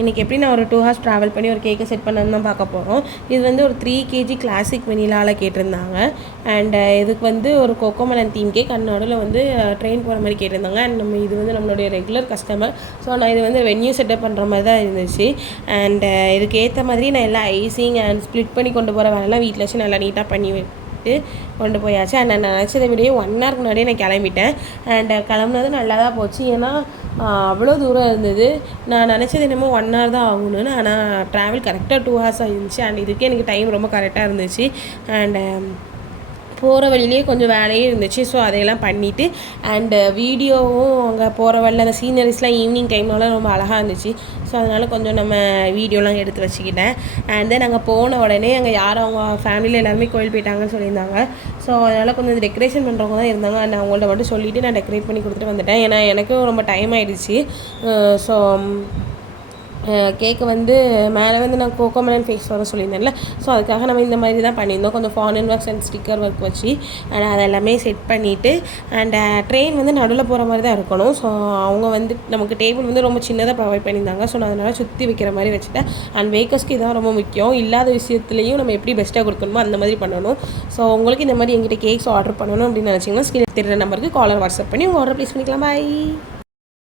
இன்றைக்கி எப்படி நான் ஒரு 2 ஹார்ஸ் ட்ராவல் பண்ணி ஒரு கேக்கை செட் பண்ணணும்னு தான் பார்க்க போகிறோம். இது வந்து ஒரு 3 kg கிளாசிக் வெனிலாவில் கேட்டிருந்தாங்க. அண்ட் இதுக்கு வந்து ஒரு கொக்கோமெலன் தீம் கேக் அண்ட் நடுவில் வந்து ட்ரெயின் போகிற மாதிரி கேட்டிருந்தாங்க. அண்ட் இது வந்து நம்மளுடைய ரெகுலர் கஸ்டமர். ஸோ நான் இது வந்து வென்யூ செட்டப் பண்ணுற மாதிரி தான் இருந்துச்சு. அண்ட் இதுக்கு ஏற்ற மாதிரி நான் எல்லாம் ஐசிங் அண்ட் ஸ்ப்ளிட் பண்ணி கொண்டு போகிற வேலைலாம் வீட்டில் வச்சு நல்லா நீட்டாக பண்ணி கொண்டு போயாச்சு. அண்ட் நான் நினச்சதை விடையே 1 hour முன்னாடியே நான் கிளம்பிட்டேன். அண்ட் கிளம்புனது நல்லா தான் போச்சு. ஏன்னா அவ்வளோ தூரம் இருந்தது. நான் நினச்சது என்னமோ 1 hour தான் ஆகணும்னு. ஆனால் ட்ராவல் கரெக்டாக 2 hours ஆகிருந்துச்சு. அண்ட் இதுக்கே எனக்கு டைம் ரொம்ப கரெக்டாக இருந்துச்சு. அண்ட் போகிற வழியிலே கொஞ்சம் வேலையும் இருந்துச்சு. ஸோ அதையெல்லாம் பண்ணிவிட்டு அண்டு வீடியோவும் அங்கே போகிற வழியில் அந்த சீனரிஸ்லாம் ஈவினிங் டைம்லலாம் ரொம்ப அழகாக இருந்துச்சு. ஸோ அதனால் கொஞ்சம் நம்ம வீடியோலாம் எடுத்து வச்சுக்கிட்டேன். அண்ட் தென் அங்கே போன உடனே அங்கே யாரும் அவங்க ஃபேமிலியில் எல்லாருமே கோயில் போயிட்டாங்கன்னு சொல்லியிருந்தாங்க. ஸோ அதனால் கொஞ்சம் டெக்கரேஷன் பண்ணுறவங்க தான் இருந்தாங்க. அண்ட் அவங்கள்ட்ட மட்டும் சொல்லிவிட்டு நான் டெக்கரேட் பண்ணி கொடுத்துட்டு வந்துட்டேன். ஏன்னா எனக்கும் ரொம்ப டைம் ஆகிடுச்சு. ஸோ கேக்கு வந்து மேலே வந்து நான் கோகோமெலன் ஃபேஸ் வர சொல்லியிருந்தேன்ல. ஸோ அதுக்காக நம்ம இந்த மாதிரி தான் பண்ணியிருந்தோம். கொஞ்சம் foreign works and sticker work வச்சு அண்ட் அதெல்லாமே செட் பண்ணிவிட்டு அண்ட் ட்ரெயின் வந்து நடுவில் போகிற மாதிரி தான் இருக்கணும். ஸோ அவங்க வந்து நமக்கு டேபிள் வந்து ரொம்ப சின்னதாக ப்ரொவைட் பண்ணியிருந்தாங்க. ஸோ நான் அதனால் சுற்றி வைக்கிற மாதிரி வச்சுட்டேன். அண்ட் வேக்கர்ஸ்க்கு இதான் ரொம்ப முக்கியம். இல்லாத விஷயத்துலையும் நம்ம எப்படி பெஸ்ட்டாக கொடுக்கணுமோ அந்த மாதிரி பண்ணணும். ஸோ உங்களுக்கு இந்த மாதிரி எங்கிட்ட கேக்ஸ் ஆர்டர் பண்ணணும் அப்படின்னு நினச்சிங்கன்னா ஸ்கிரீன் தெரிகிற நம்பருக்கு காலர் வாட்ஸ்அப் பண்ணி உங்கள் ஆர்டர் ப்ளேஸ் பண்ணிக்கலாம். பாய்.